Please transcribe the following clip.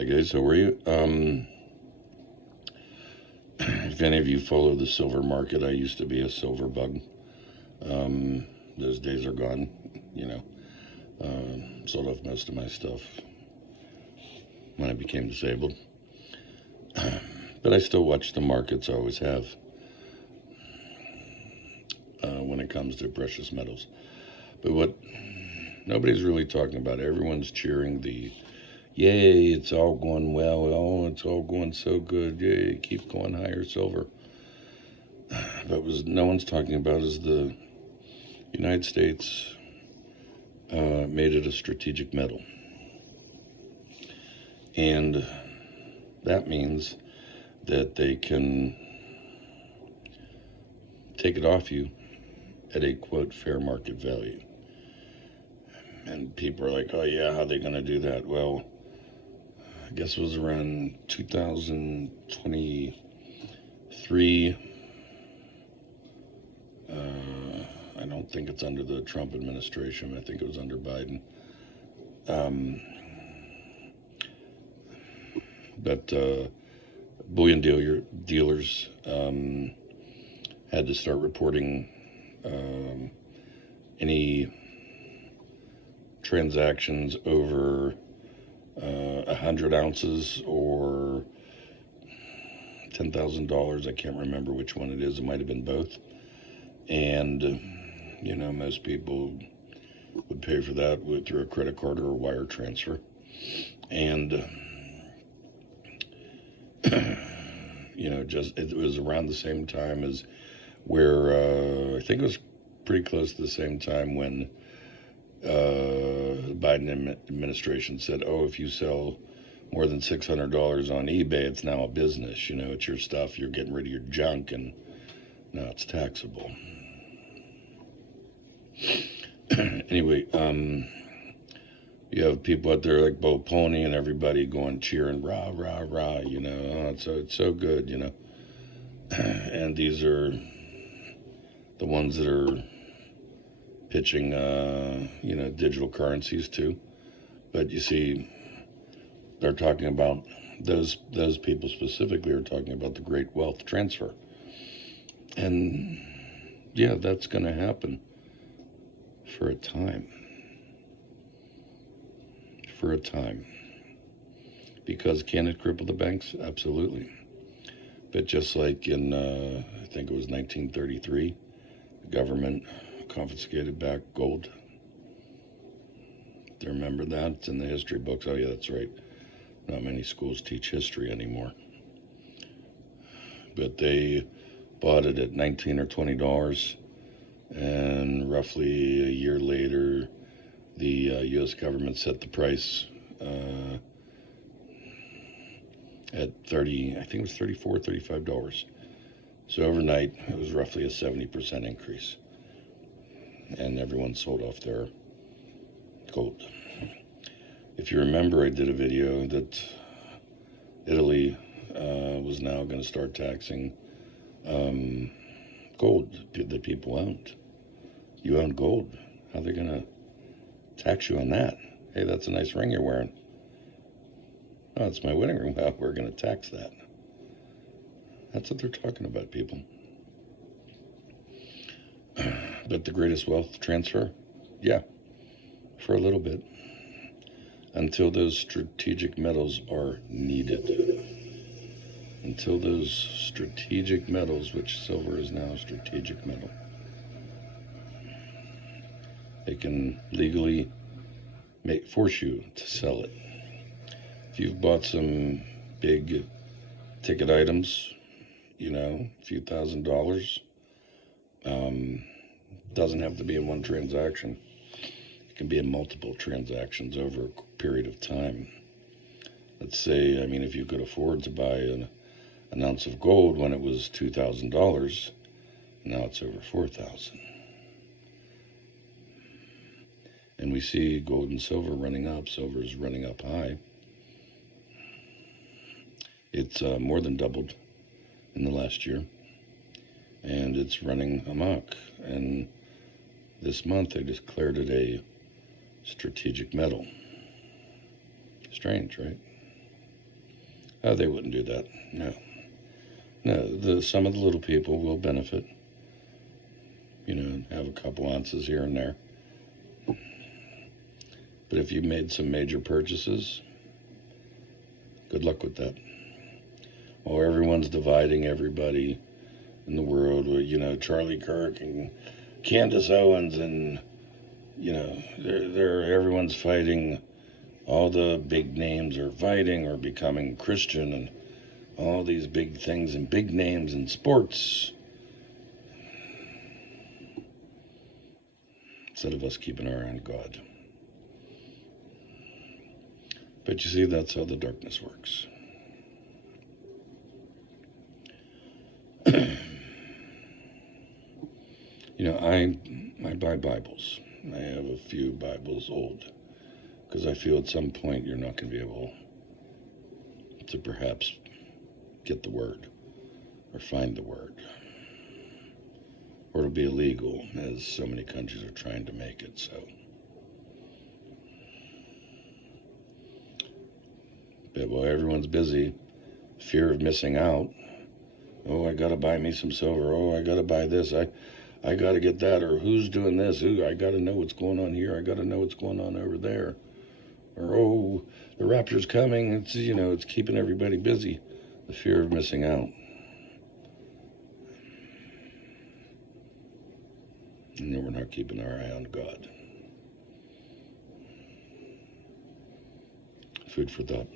Hi guys, how are you? If any of you follow the silver market, I used to be a silver bug. Those days are gone, you know. Sold off most of my stuff when I became disabled. But I still watch the markets, I always have, when it comes to precious metals. But what nobody's really talking about, everyone's cheering the yay, it's all going well, oh, it's all going so good, yay, keep going higher, silver. But what no one's talking about is the United States made it a strategic metal. And that means that they can take it off you at a, quote, fair market value. And people are like, oh yeah, how are they going to do that? Well, I guess it was around 2023. I don't think it's under the Trump administration. I think it was under Biden. But bullion dealers had to start reporting any transactions over 100 ounces or $10,000. I can't remember which one it is. It might have been both. And most people would pay for that through a credit card or a wire transfer. And it was around the same time as where I think it was pretty close to the same time when the Biden administration said, oh, if you sell more than $600 on eBay, it's now a business. It's your stuff. You're getting rid of your junk, and now it's taxable. Anyway, you have people out there like Bo Pony and everybody going cheering, rah, rah, rah, oh, it's so good, And these are the ones that are pitching, digital currencies too. But you see, they're talking about, those people specifically are talking about the great wealth transfer. And yeah, that's going to happen for a time. Because can it cripple the banks? Absolutely. But just like in, I think it was 1933, the government confiscated back gold. Do you remember that? It's in the history books. Oh yeah, that's right. Not many schools teach history anymore. But they bought it at $19 or $20, and roughly a year later, the U.S. government set the price at I think it was $34, $35. So overnight, it was roughly a 70% increase. And everyone sold off their gold. If you remember, I did a video that Italy was now going to start taxing gold that people owned. You own gold. How are they going to tax you on that? Hey, that's a nice ring you're wearing. Oh, it's my wedding ring. Well, we're going to tax that. That's what they're talking about, people. But the greatest wealth transfer? Yeah, for a little bit. Until those strategic metals are needed. Until those strategic metals, which silver is now a strategic metal, they can legally force you to sell it. If you've bought some big ticket items, a few $1,000s, doesn't have to be in one transaction. It can be in multiple transactions over a period of time. Let's say, if you could afford to buy an ounce of gold when it was $2,000, now it's over $4,000. And we see gold and silver running up. Silver is running up high. It's more than doubled in the last year. And it's running amok. And this month they declared it a strategic metal. Strange, right? Oh, they wouldn't do that. No. No, some of the little people will benefit, have a couple ounces here and there. But if you made some major purchases, good luck with that. Well, everyone's dividing everybody in the world with, Charlie Kirk and Candace Owens and, everyone's fighting. All the big names are fighting or becoming Christian and all these big things and big names in sports. Instead of us keeping our eye on God. But you see, that's how the darkness works. I buy Bibles. I have a few Bibles old because I feel at some point you're not going to be able to perhaps get the word or find the word, or it'll be illegal, as so many countries are trying to make it so. But while everyone's busy, fear of missing out. Oh, I gotta buy me some silver. Oh, I gotta buy this. I gotta get that. Or who's doing this? I gotta know what's going on here. I gotta know what's going on over there. Or oh, the rapture's coming. It's keeping everybody busy. The fear of missing out. And then we're not keeping our eye on God. Food for thought.